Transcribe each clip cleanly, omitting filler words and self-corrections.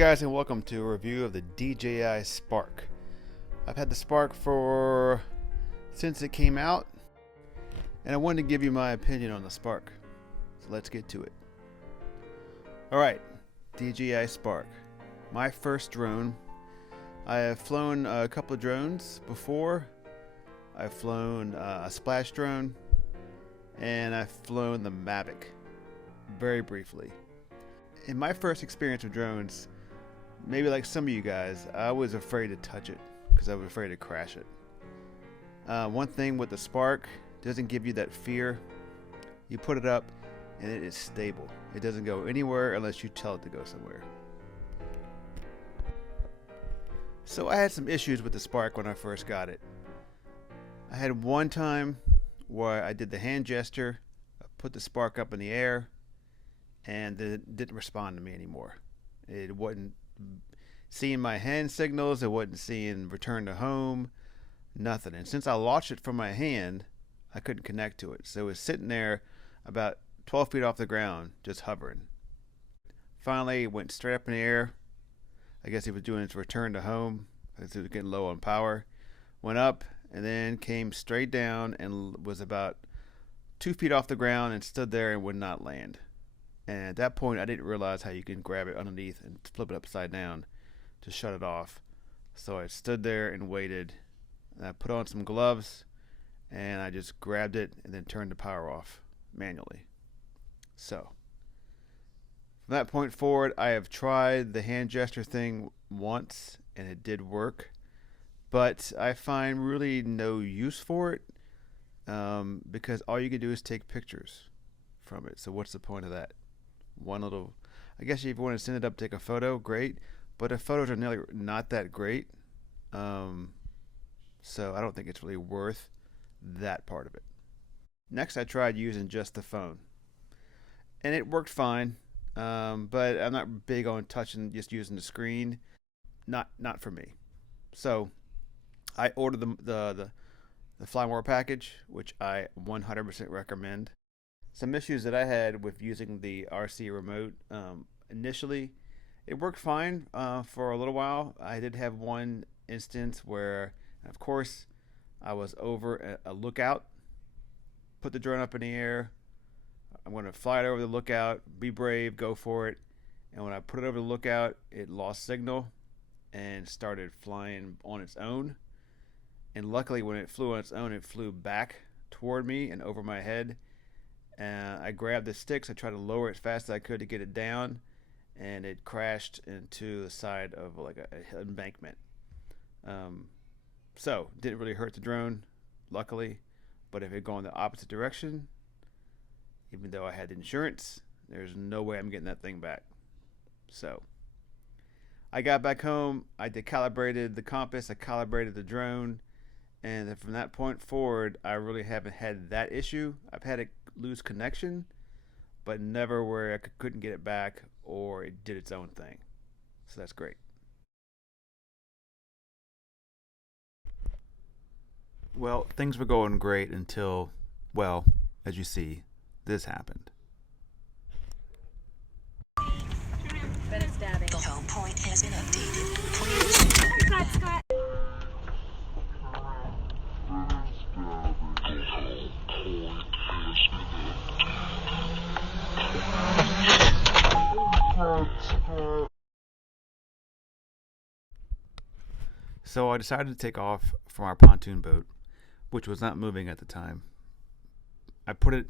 guys, and welcome to a review of the DJI Spark. I've had the Spark since it came out, and I wanted to give you my opinion on the Spark. So let's get to it. Alright, DJI Spark. My first drone. I have flown a couple of drones before. I've flown a splash drone, and I've flown the Mavic very briefly. In my first experience with drones, maybe like some of you guys, I was afraid to touch it because I was afraid to crash it. One thing with the Spark, doesn't give you that fear. You put it up and it is stable. It doesn't go anywhere unless you tell it to go somewhere. So I had some issues with the Spark when I first got it. I had one time where I did the hand gesture, I put the Spark up in the air, and it didn't respond to me anymore. It wasn't seeing my hand signals, it wasn't seeing return to home, nothing. And since I launched it from my hand, I couldn't connect to it. So it was sitting there about 12 feet off the ground, just hovering. Finally, it went straight up in the air. I guess it was doing its return to home because it was getting low on power. Went up and then came straight down and was about 2 feet off the ground and stood there and would not land. And at that point, I didn't realize how you can grab it underneath and flip it upside down to shut it off. So I stood there and waited. And I put on some gloves, and I just grabbed it and then turned the power off manually. So from that point forward, I have tried the hand gesture thing once, and it did work. But I find really no use for it because all you can do is take pictures from it. So what's the point of that? I guess if you want to send it up, take a photo, great. But the photos are nearly not that great. So I don't think it's really worth that part of it. Next, I tried using just the phone. And it worked fine. But I'm not big on touching, just using the screen. Not for me. So I ordered the Fly More package, which I 100% recommend. Some issues that I had with using the RC remote, initially it worked fine for a little while. I did have one instance where, of course, I was over a lookout, put the drone up in the air, I'm going to fly it over the lookout, be brave, go for it, and when I put it over the lookout, it lost signal and started flying on its own. And luckily, when it flew on its own, it flew back toward me and over my head. I grabbed the sticks, I tried to lower it as fast as I could to get it down, and it crashed into the side of like an embankment. So didn't really hurt the drone, luckily, but if it had gone the opposite direction, even though I had insurance, there's no way I'm getting that thing back. So I got back home, I decalibrated the compass, I calibrated the drone, and then from that point forward, I really haven't had that issue. I've had it lose connection, but never where I couldn't get it back or it did its own thing. So that's great. Well, things were going great until, well, as you see, this happened. The home point has been updated. Please. Scott. So I decided to take off from our pontoon boat, which was not moving at the time. I put it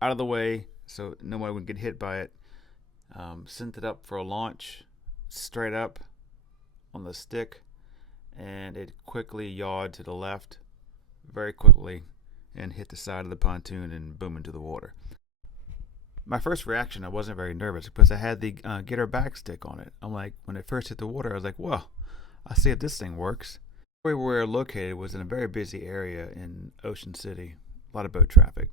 out of the way so no one would get hit by it. Sent it up for a launch, straight up on the stick, and it quickly yawed to the left, very quickly, and hit the side of the pontoon and boom into the water. My first reaction, I wasn't very nervous because I had the get her back stick on it. I'm like, when it first hit the water, I was like, well, I'll see if this thing works. Where we were located was in a very busy area in Ocean City, a lot of boat traffic.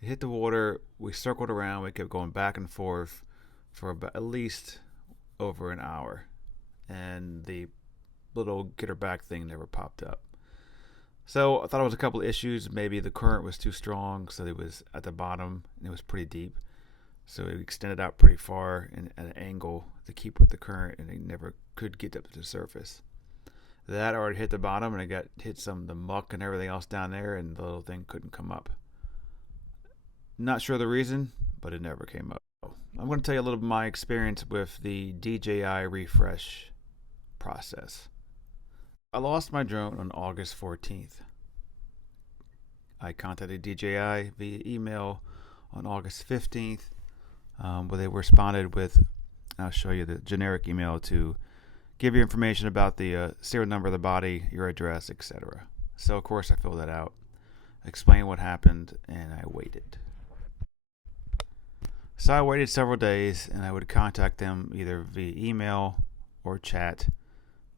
It hit the water, we circled around, we kept going back and forth for about at least over an hour, and the little get her back thing never popped up. So I thought it was a couple of issues. Maybe the current was too strong, so it was at the bottom and it was pretty deep. So it extended out pretty far and at an angle to keep with the current, and it never could get up to the surface. That already hit the bottom, and it got hit some of the muck and everything else down there, and the little thing couldn't come up. Not sure the reason, but it never came up. I'm going to tell you a little bit of my experience with the DJI refresh process. I lost my drone on August 14th. I contacted DJI via email on August 15th, where they responded with, I'll show you the generic email to give you information about the serial number of the body, your address, etc. So of course I filled that out, explained what happened, and I waited. So I waited several days, and I would contact them either via email or chat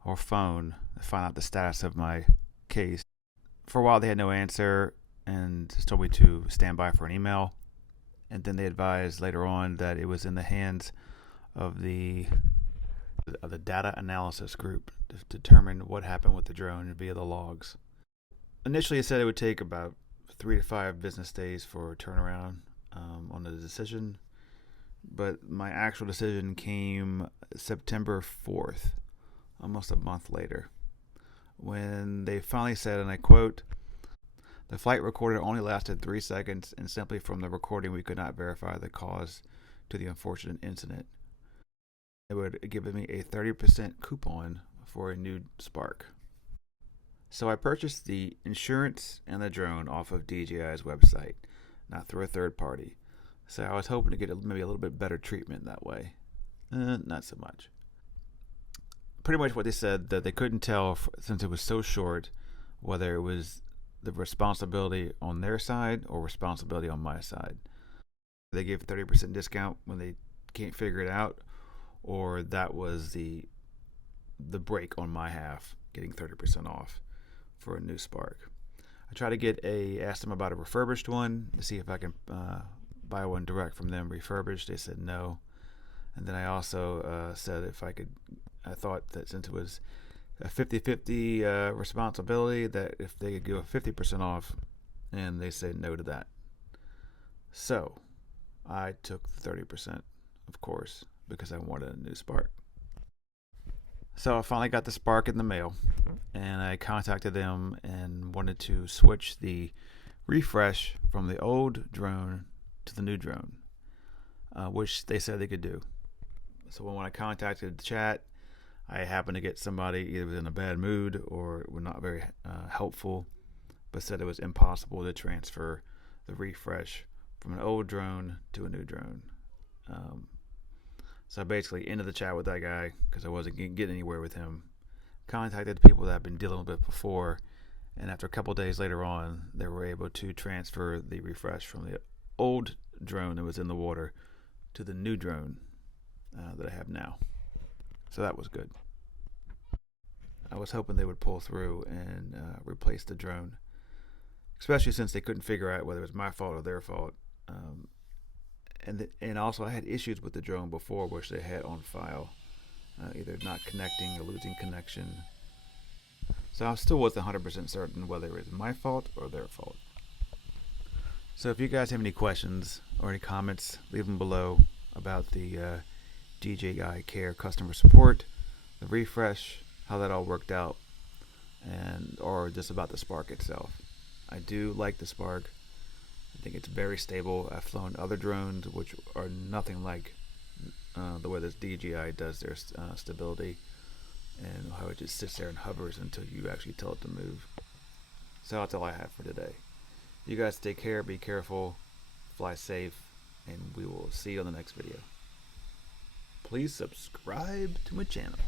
or phone to find out the status of my case. For a while they had no answer and just told me to stand by for an email, and then they advised later on that it was in the hands of the data analysis group to determine what happened with the drone via the logs. Initially it said it would take about 3 to 5 business days for a turnaround on the decision, but my actual decision came September 4th, almost a month later, when they finally said, and I quote, "The flight recorder only lasted 3 seconds, and simply from the recording we could not verify the cause to the unfortunate incident." It would give me a 30% coupon for a new Spark. So I purchased the insurance and the drone off of DJI's website, not through a third party. So I was hoping to get maybe a little bit better treatment that way. Not so much. Pretty much what they said, that they couldn't tell, since it was so short, whether it was the responsibility on their side or responsibility on my side. They gave a 30% discount when they can't figure it out, or that was the break on my half, getting 30% off for a new Spark. I tried to asked them about a refurbished one to see if I can buy one direct from them refurbished. They said no. And then I also said I thought that since it was a 50-50 responsibility, that if they could go 50% off, and they said no to that. So I took the 30%, of course, because I wanted a new Spark. So I finally got the Spark in the mail, and I contacted them and wanted to switch the refresh from the old drone to the new drone, which they said they could do. So when I contacted the chat, I happened to get somebody either was in a bad mood or were not very helpful, but said it was impossible to transfer the refresh from an old drone to a new drone. So I basically ended the chat with that guy because I wasn't getting anywhere with him. Contacted the people that I've been dealing with before, and after a couple days later on, they were able to transfer the refresh from the old drone that was in the water to the new drone that I have now. So that was good. I was hoping they would pull through and replace the drone, especially since they couldn't figure out whether it was my fault or their fault. And also I had issues with the drone before, which they had on file, either not connecting or losing connection. So I still wasn't 100% certain whether it was my fault or their fault. So if you guys have any questions or any comments, leave them below about the DJI Care customer support, the refresh, how that all worked out, or just about the Spark itself. I do like the Spark. I think it's very stable. I've flown other drones which are nothing like the way this DJI does their stability, and how it just sits there and hovers until you actually tell it to move. So that's all I have for today. You guys take care, be careful, fly safe, and we will see you on the next video. Please subscribe to my channel.